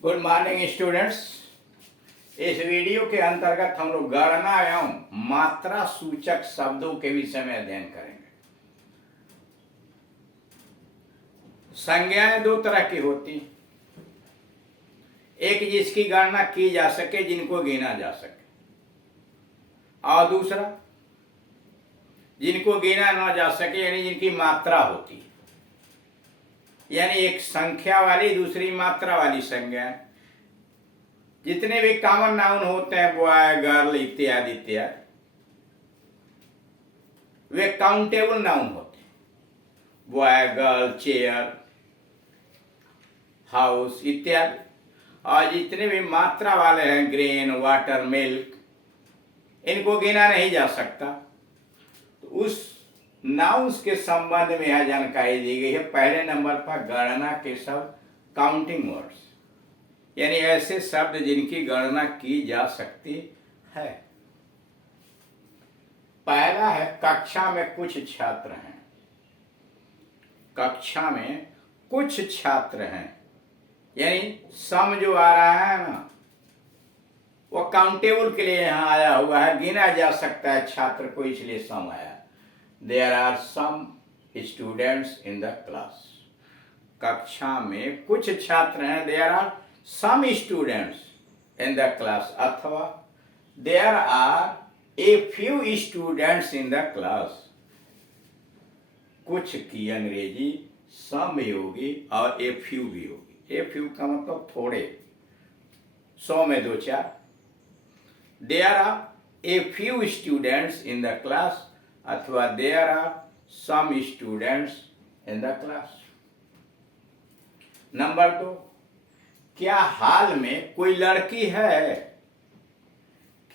Good morning students. इस video के अंतर्गत हम लोग गणना एवं मात्रा सूचक शब्दों के विषय में अध्ययन करेंगे। संज्ञाएं दो तरह की होती, एक जिसकी गणना की जा सके, जिनको गिना जा सके, और दूसरा जिनको गिना ना जा सके, यानी जिनकी मात्रा होती है। यानी एक संख्या वाली, दूसरी मात्रा वाली संज्ञा। जितने भी कॉमन नाउन होते हैं, बॉय, गर्ल इत्यादि इत्यादि, वे काउंटेबल नाउन होते हैं। बॉय, गर्ल, चेयर, हाउस इत्यादि। और जितने भी मात्रा वाले हैं, ग्रेन, वाटर, मिल्क, इनको गिना नहीं जा सकता। तो उस नाउन्स के संबंध में यह जानकारी दी गई है। पहले नंबर पर गणना के शब्द काउंटिंग वर्ड्स, यानी ऐसे शब्द जिनकी गणना की जा सकती है। पहला है कक्षा में कुछ छात्र हैं। कक्षा में कुछ छात्र हैं, यानी सम जो आ रहा है ना, वो काउंटेबल के लिए यहां आया हुआ है, गिना जा सकता है छात्र को, इसलिए सम आया। There are some students in the class. कक्षा में कुछ छात्र हैं, there are some students in the class, अथवा there are a few students in the class. कुछ की अंग्रेजी सम भी होगी और ए फ्यू भी होगी। ए फ्यू का मतलब थोड़े, 100 में 2-4। There are a few students in the class, अथवा there are some students in the class. Number 2, क्या हाल में कोई लड़की है?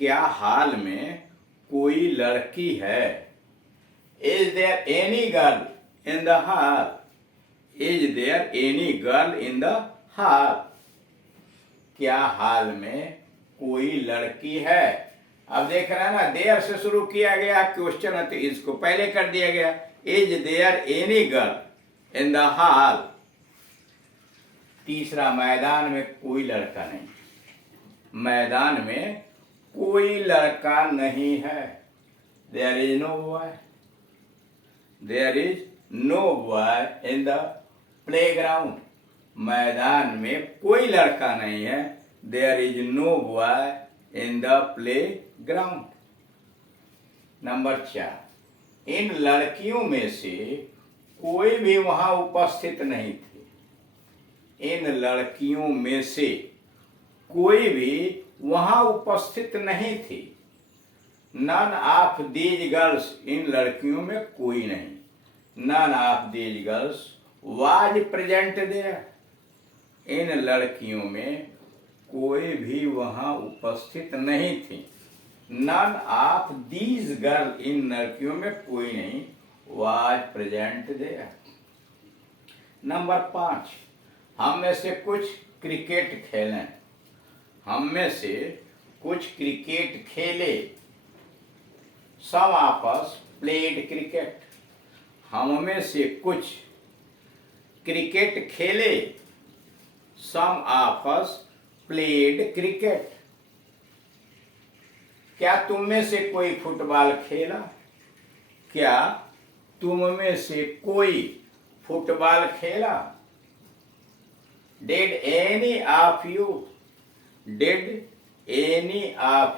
क्या हाल में कोई लड़की है? Is there any girl in the hall? Is there any girl in the hall? क्या हाल में कोई लड़की है? अब देख रहे हैं ना, देयर से शुरू किया गया क्वेश्चन है, तो इसको पहले कर दिया गया। Is there any girl in the hall? तीसरा, मैदान में कोई लड़का नहीं। मैदान में कोई लड़का नहीं है। There is no boy. There is no boy in the playground. मैदान में कोई लड़का नहीं है। There is no boy in the playground. Number 4, इन लड़कियों में से कोई भी वहां उपस्थित नहीं थी। इन लड़कियों में से कोई भी वहां उपस्थित नहीं थी। नन ऑफ दीज गर्ल्स, इन लड़कियों में कोई नहीं। None of these girls was present there. इन लड़कियों में कोई भी वहां उपस्थित नहीं थी। नन ऑफ दीज गर्ल, इन लड़कियों में कोई नहीं, वाज प्रेजेंट देयर। नंबर 5, हम में से कुछ क्रिकेट खेलें। हम में से कुछ क्रिकेट खेले। सम ऑफ अस प्लेड क्रिकेट। हम में से कुछ क्रिकेट खेले। सम ऑफ अस प्लेड क्रिकेट। क्या तुम में से कोई फुटबॉल खेला? क्या तुम में से कोई फुटबॉल खेला? Did any of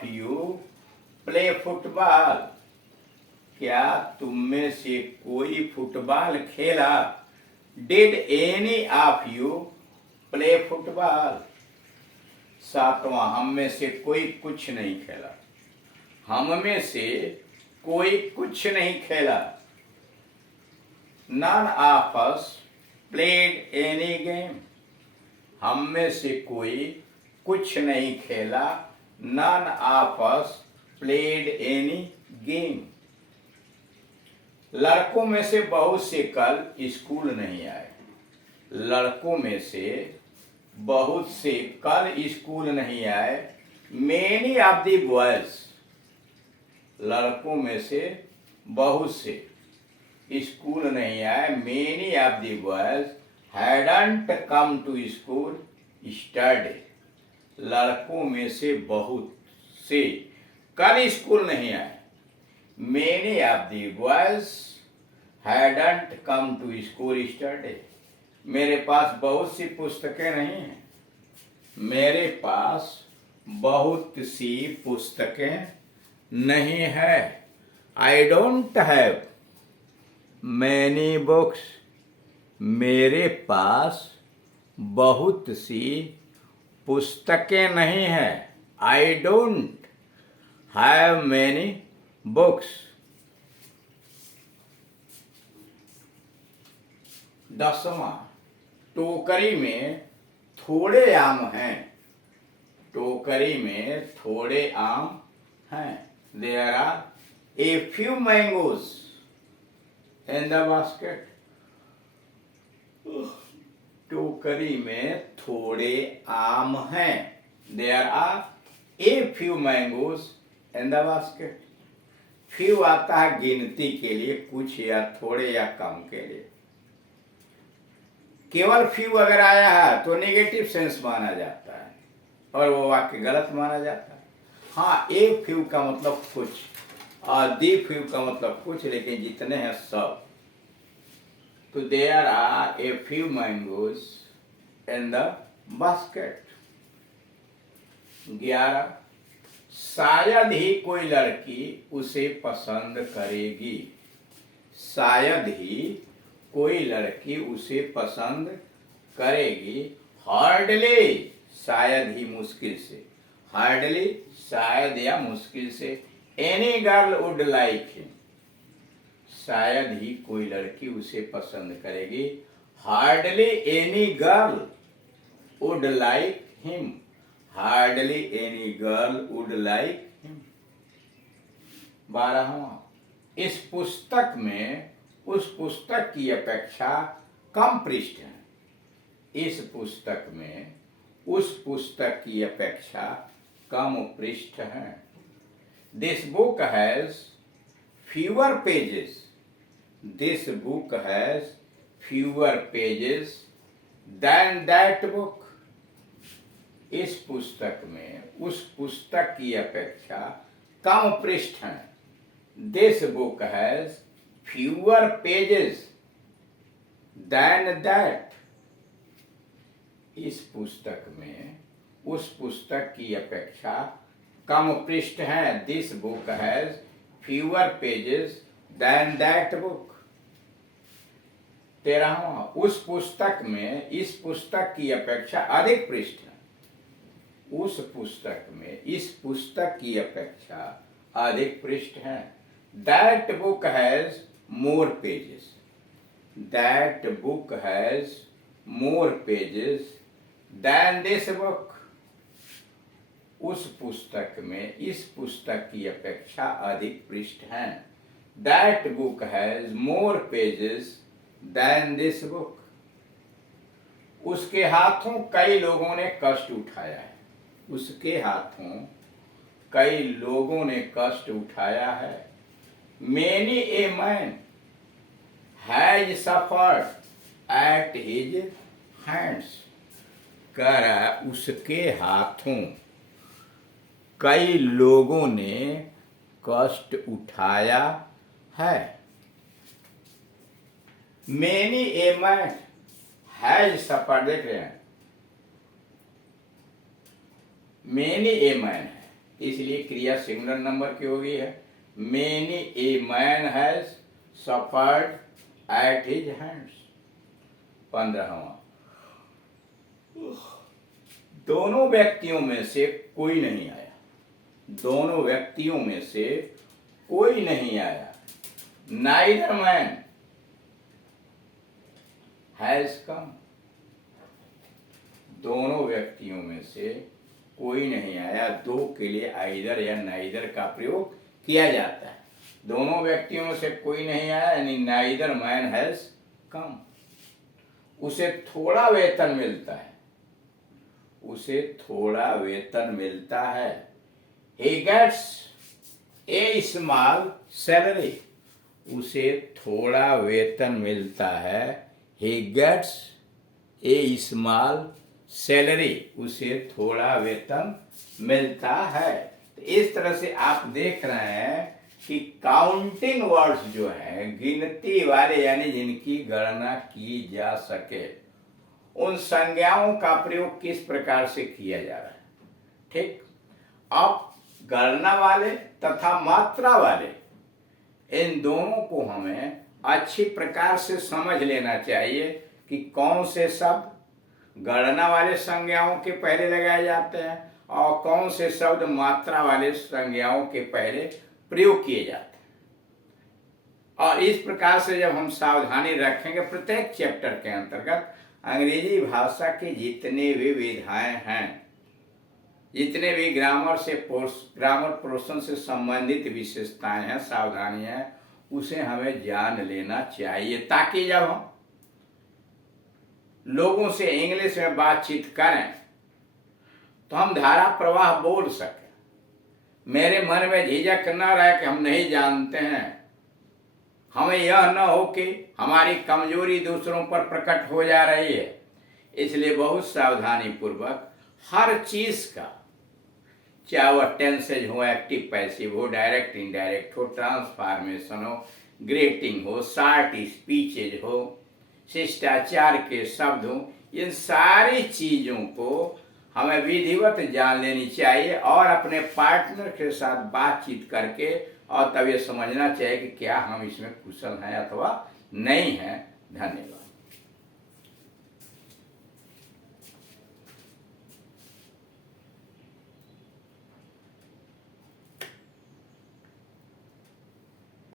you play football? क्या तुम में से कोई फुटबॉल खेला? Did any of you play football? 7वां, हम में से कोई कुछ नहीं खेला। हम में से कोई कुछ नहीं खेला। None of us played any game. हम में से कोई कुछ नहीं खेला। None of us played any game. लड़कों में से बहुत से कल स्कूल नहीं आए। लड़कों में से बहुत से कल स्कूल नहीं आए। Many of the boys, लड़कों में से बहुत से स्कूल नहीं आए। Many of the boys hadn't come to school study, लड़कों में से बहुत से कल स्कूल नहीं आए। Many of the boys hadn't come to school study. मेरे पास बहुत सी पुस्तकें नहीं हैं। मेरे पास बहुत सी पुस्तकें नहीं है। I don't have many books. मेरे पास बहुत सी पुस्तकें नहीं हैं। I don't have many books. 10वां, टोकरी में थोड़े आम हैं। टोकरी में थोड़े आम हैं। There are a few mangoes in the basket. टोकरी में थोड़े आम हैं। There are a few mangoes in the basket. few आता है गिनती के लिए, कुछ या थोड़े या कम के लिए। केवल few अगर आया है तो नेगेटिव सेंस माना जाता है और वो वाक्य गलत माना जाता है। हाँ, एक few का मतलब कुछ और दी few का मतलब कुछ, लेकिन जितने हैं सब। तो there are a few mangoes in the basket. 11, शायद ही कोई लड़की उसे पसंद करेगी। शायद ही कोई लड़की उसे पसंद करेगी। हार्डली, शायद ही मुश्किल से। हार्डली, शायद या मुश्किल से। Any girl would like him, शायद ही कोई लड़की उसे पसंद करेगी। Hardly any girl would like him, hardly any girl would like him. 12वां, इस पुस्तक में उस पुस्तक की अपेक्षा कम पृष्ठ हैं। इस पुस्तक में उस पुस्तक की अपेक्षा कम पृष्ठ हैं। This book has fewer pages. This book has fewer pages than that book. इस पुस्तक में उस पुस्तक की अपेक्षा कम पृष्ठ हैं। This book has fewer pages than that. इस पुस्तक में उस पुस्तक की अपेक्षा कम पृष्ठ हैं। This book has fewer pages than that book. 13वां, उस पुस्तक में इस पुस्तक की अपेक्षा अधिक पृष्ठ हैं। उस पुस्तक में इस पुस्तक की अपेक्षा अधिक पृष्ठ हैं। That book has more pages. That book has more pages than this book. उस पुस्तक में इस पुस्तक की अपेक्षा अधिक पृष्ठ हैं। That book has more pages than this book. उसके हाथों कई लोगों ने कष्ट उठाया है। उसके हाथों कई लोगों ने कष्ट उठाया है। Many a man has suffered at his hands. कह रहा है उसके हाथों कई लोगों ने कष्ट उठाया है। Many a man has suffered, देख रहे हैं, Many a man है, इसलिए क्रिया सिंगुलर नंबर की हो गई है। Many a man has suffered at his hands. 15वां, दोनों व्यक्तियों में से कोई नहीं आया। दोनों व्यक्तियों में से कोई नहीं आया। Neither man has come. दोनों व्यक्तियों में से कोई नहीं आया। दो के लिए आइदर या नाइदर का प्रयोग किया जाता है। दोनों व्यक्तियों में से कोई नहीं आया, यानी नाइदर मैन हैज कम। उसे थोड़ा वेतन मिलता है। उसे थोड़ा वेतन मिलता है। He gets a small salary. उसे थोड़ा वेतन मिलता है। He gets a small salary, उसे थोड़ा वेतन मिलता है। तो इस तरह से आप देख रहे हैं कि काउंटिंग वर्ड्स जो है, गिनती वाले यानी जिनकी गणना की जा सके, उन संज्ञाओं का प्रयोग किस प्रकार से किया जा रहा है। ठीक, अब गणना वाले तथा मात्रा वाले इन दोनों को हमें अच्छी प्रकार से समझ लेना चाहिए कि कौन से शब्द गणना वाले संज्ञाओं के पहले लगाए जाते हैं और कौन से शब्द मात्रा वाले संज्ञाओं के पहले प्रयोग किए जाते हैं। और इस प्रकार से जब हम सावधानी रखेंगे, प्रत्येक चैप्टर के अंतर्गत अंग्रेजी भाषा की जितने भी विधाएं हैं, जितने भी ग्रामर पोर्शन से संबंधित विशेषताएं हैं, सावधानियां हैं, उसे हमें जान लेना चाहिए, ताकि जब हम लोगों से इंग्लिश में बातचीत करें तो हम धारा प्रवाह बोल सकें। मेरे मन में झिझक न रहे कि हम नहीं जानते हैं, हमें यह न हो कि हमारी कमजोरी दूसरों पर प्रकट हो जा रही है। इसलिए बहुत सावधानी पूर्वक हर चीज का, चाहे वह टेंसेज हो, एक्टिव पैसिव हो, डायरेक्ट इनडायरेक्ट हो, ट्रांसफॉर्मेशन हो, ग्रेटिंग हो, शार्ट स्पीचेज हो, शिष्टाचार के शब्द हो, इन सारी चीजों को हमें विधिवत जान लेनी चाहिए और अपने पार्टनर के साथ बातचीत करके और तब ये समझना चाहिए कि क्या हम इसमें कुशल हैं अथवा नहीं हैं। धन्यवाद।